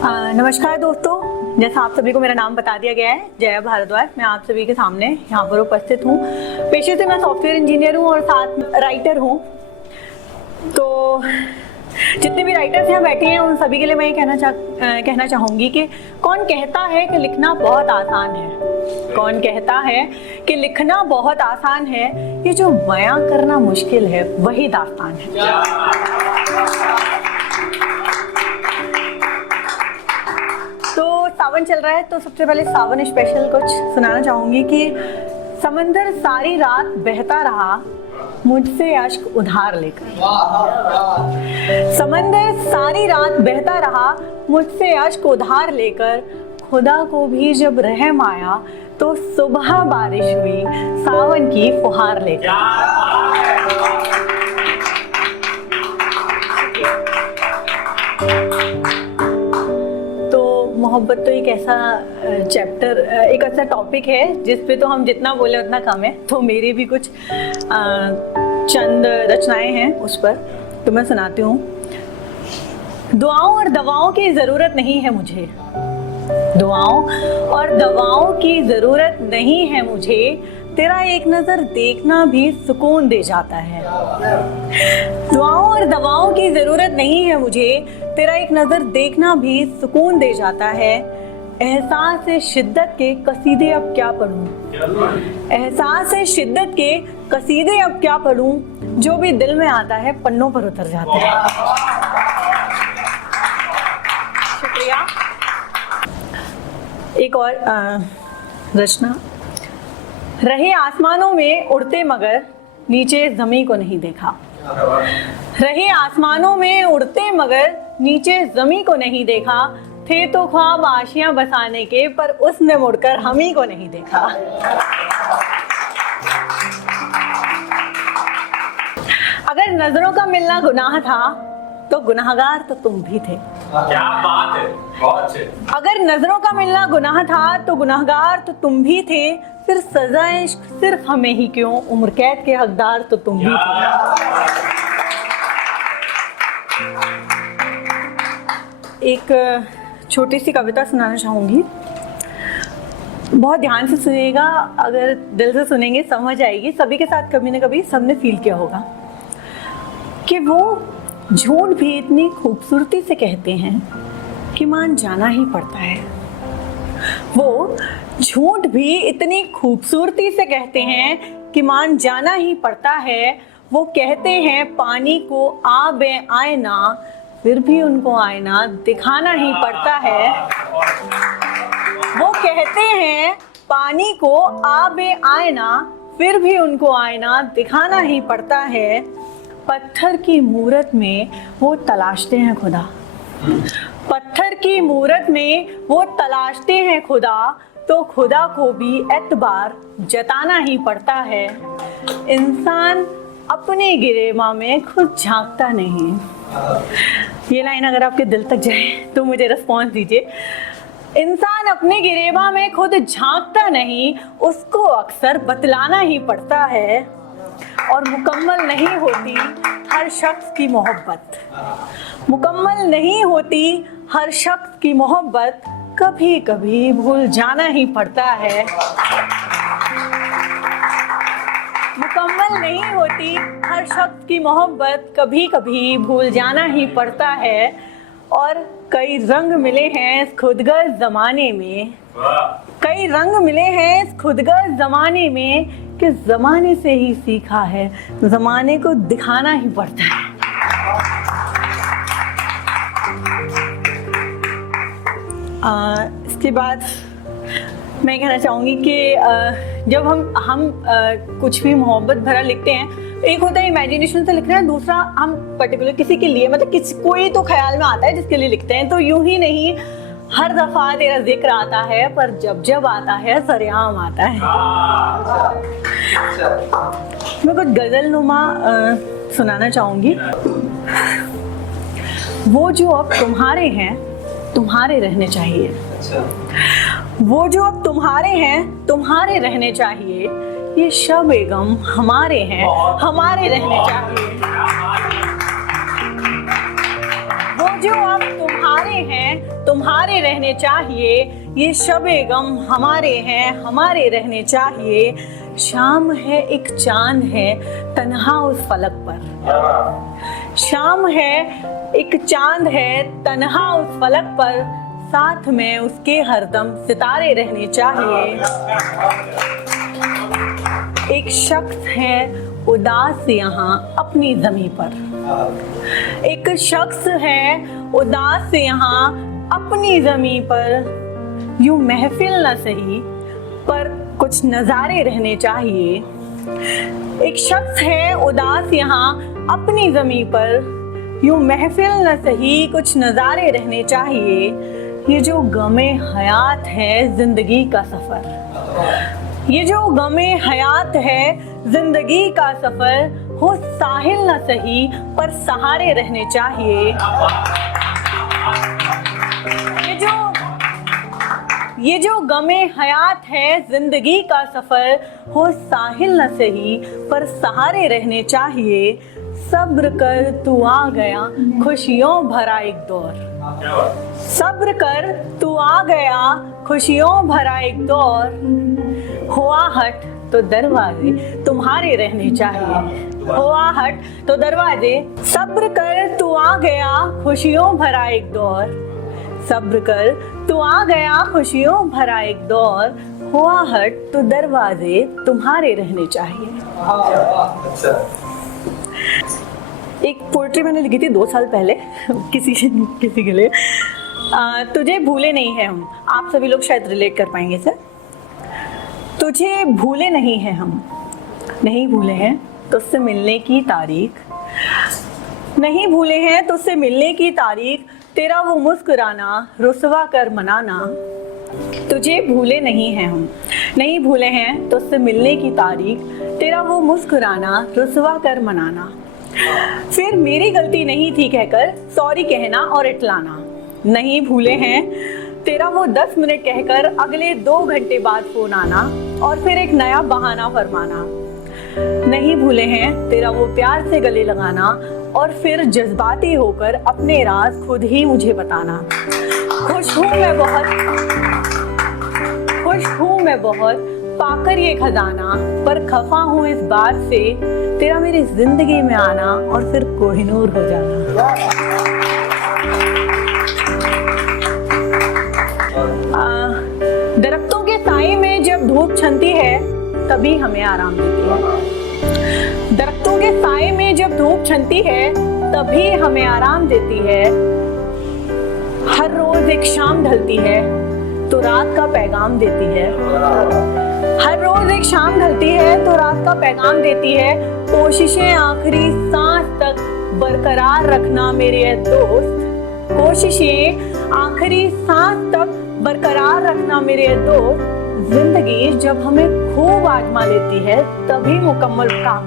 नमस्कार दोस्तों, जैसा आप सभी को मेरा नाम बता दिया गया है, जया भारद्वाज। मैं आप सभी के सामने यहाँ पर उपस्थित हूँ। पेशे से मैं सॉफ्टवेयर इंजीनियर हूँ और साथ राइटर हूँ। तो जितने भी राइटर्स यहाँ बैठे हैं उन सभी के लिए मैं ये कहना चाहूँगी कि कौन कहता है कि लिखना बहुत आसान है? कौन कहता है कि लिखना बहुत आसान है? ये जो बयां करना मुश्किल है वही दास्तान है। तो सावन चल रहा है, तो सबसे पहले सावन स्पेशल कुछ सुनाना चाहूंगी कि समंदर सारी रात बहता रहा मुझसे अश्क उधार लेकर। समंदर सारी रात बहता रहा मुझसे अश्क उधार लेकर, खुदा को भी जब रहम आया तो सुबह बारिश हुई सावन की फुहार लेकर। मोहब्बत तो एक ऐसा चैप्टर, एक ऐसा टॉपिक है जिस पे तो हम जितना बोले उतना कम है। तो मेरी भी कुछ चंद रचनाएं हैं उस पर, तो मैं सुनाती हूँ। दुआओं और दवाओं की ज़रूरत नहीं है मुझे, दुआओं और दवाओं की ज़रूरत नहीं है मुझे, तेरा एक नज़र देखना भी सुकून दे जाता है। दुआओं और दवाओं की ज़रूरत नहीं है मुझे, तेरा एक नज़र देखना भी सुकून दे जाता है। एहसास शिद्दत के कसीदे अब क्या पढ़ूं, एहसास शिद्दत के कसीदे अब क्या पढ़ूं, जो भी दिल में आता है पन्नों पर उतर जाता है। शुक्रिया। एक और रचना। रहे आसमानों में उड़ते मगर नीचे ज़मीं को नहीं देखा, रहे आसमानों में उड़ते मगर नीचे ज़मीं को नहीं देखा, थे तो ख्वाब आशियां बसाने के पर उसने मुड़कर हम ही को नहीं देखा। अगर नजरों का मिलना गुनाह था तो गुनाहगार तो तुम भी थे। क्या बात है, बहुत अच्छे। अगर नजरों का मिलना गुनाह था तो गुनाहगार तो तुम भी थे, फिर सजाए सिर्फ हमें ही क्यों, उम्र कैद के हकदार तो तुम भी थे। एक छोटी सी कविता सुनाना चाहूंगी, बहुत ध्यान से सुनिएगा। अगर दिल से सुनेंगे समझ आएगी। सभी के साथ कभी ना कभी सबने फील किया होगा कि वो झूठ भी इतनी खूबसूरती से कहते हैं कि मान जाना ही पड़ता है। वो झूठ भी इतनी खूबसूरती से कहते हैं कि मान जाना ही पड़ता है। वो कहते हैं पानी को आबे आईना, फिर भी उनको आईना दिखाना ही पड़ता है। वो कहते हैं पानी को आबे आईना, फिर भी उनको आईना दिखाना ही पड़ता है। पत्थर की मूरत में वो तलाशते हैं खुदा, पत्थर की मूरत में वो तलाशते हैं खुदा, तो खुदा को भी एतबार जताना ही पड़ता है। इंसान अपने गिरेबा में खुद झांकता नहीं। ये लाइन अगर आपके दिल तक जाए तो मुझे रिस्पॉन्स दीजिए। इंसान अपने गिरेबा में खुद झांकता नहीं, उसको अक्सर बतलाना ही पड़ता है। और मुकम्मल नहीं होती हर शख्स की मोहब्बत, मुकम्मल नहीं होती हर शख्स की मोहब्बत, कभी कभी भूल जाना ही पड़ता है। मुकम्मल नहीं होती हर शख्स की मोहब्बत, कभी कभी भूल जाना ही पड़ता है। और कई रंग मिले हैं इस खुदगर्ज ज़माने में, कई रंग मिले हैं इस खुदगर्ज ज़माने में, कि ज़माने से ही सीखा है, ज़माने को दिखाना ही पड़ता है। इसके बाद मैं कहना चाहूँगी कि जब हम कुछ भी मोहब्बत भरा लिखते हैं, एक होता है इमेजिनेशन से लिखना है, दूसरा हम पर्टिकुलर किसी के लिए, मतलब कोई तो ख्याल में आता है जिसके लिए लिखते हैं। तो यूं ही नहीं हर दफा तेरा जिक्र आता है, पर जब जब आता है सरेआम आता है। मैं कुछ गजल नुमा सुनाना चाहूंगी। वो जो अब तुम्हारे हैं तुम्हारे रहने चाहिए, वो जो अब तुम्हारे हैं तुम्हारे रहने चाहिए, ये शब गम हमारे हैं हमारे रहने चाहिए। वो जो अब तुम्हारे हैं तुम्हारे रहने चाहिए, ये शबे गम हमारे हैं, हमारे रहने चाहिए। शाम है एक चांद है तन्हा उस फलक पर, शाम है एक चांद है तन्हा उस फलक पर, साथ में उसके हरदम सितारे रहने चाहिए। एक शख्स है उदास यहाँ अपनी ज़मीं पर, एक शख्स है उदास यहाँ अपनी ज़मीं पर, यूं महफिल न सही पर कुछ नज़ारे रहने चाहिए। एक शख्स है उदास यहाँ अपनी ज़मीं पर, यूं महफिल न सही कुछ नज़ारे रहने चाहिए। ये जो गमे हयात है जिंदगी का सफ़र, ये जो गमे हयात है जिंदगी का सफर, हो साहिल न सही पर सहारे रहने चाहिए। ये जो गमे हयात है जिंदगी का सफर, हो साहिल न सही पर सहारे रहने चाहिए। सब्र कर तू आ गया खुशियों भरा एक दौर, सब्र कर तू आ गया खुशियों भरा एक दौर, हुआ हट तो दरवाजे तुम्हारे रहने चाहिए, हुआ हट तो दरवाजे। सब्र कर तू आ गया खुशियों भरा एक दौर, सब्र कर तू आ गया खुशियों भरा एक दौर, हुआ हट तो दरवाजे तुम्हारे रहने चाहिए। एक पोएट्री मैंने लिखी थी 2 साल पहले किसी के लिए, तुझे भूले नहीं है हम। आप सभी लोग शायद रिलेट कर पाएंगे सर। तुझे भूले नहीं है हम, नहीं भूले हैं तुझसे मिलने की तारीख, नहीं भूले हैं तुझसे मिलने की तारीख, तेरा वो मुस्कुराना रुसवा कर मनाना। तुझे भूले नहीं हैं हम, नहीं भूले हैं तुझसे मिलने की तारीख, तेरा वो मुस्कुराना रुसवा कर मनाना। फिर मेरी गलती नहीं थी कहकर सॉरी कहना और इटलाना, नहीं भूले हैं तेरा वो 10 मिनट कहकर अगले 2 घंटे बाद फोन आना और फिर एक नया बहाना फरमाना। नहीं भूले हैं तेरा वो प्यार से गले लगाना और फिर जज्बाती होकर अपने राज खुद ही मुझे बताना। खुश हूँ मैं बहुत पाकर ये खजाना, पर खफा हूँ इस बात से तेरा मेरी जिंदगी में आना और फिर कोहिनूर हो जाना। दरख्तों के साए में जब धूप छनती है तभी हमें आराम देती है, दरख्तों के साए में जब धूप छनती है तभी हमें आराम देती है। हर रोज एक शाम ढलती है तो रात का पैगाम देती है, हर रोज एक शाम ढलती है तो रात का पैगाम देती है। कोशिशें आखिरी सांस तक बरकरार रखना मेरे दोस्त, कोशिशें आखिरी सांस तक बरकरार रखना मेरे दोस्त। जिंदगी जब हमें खूब आजमा लेती है तभी मुकम्मल काम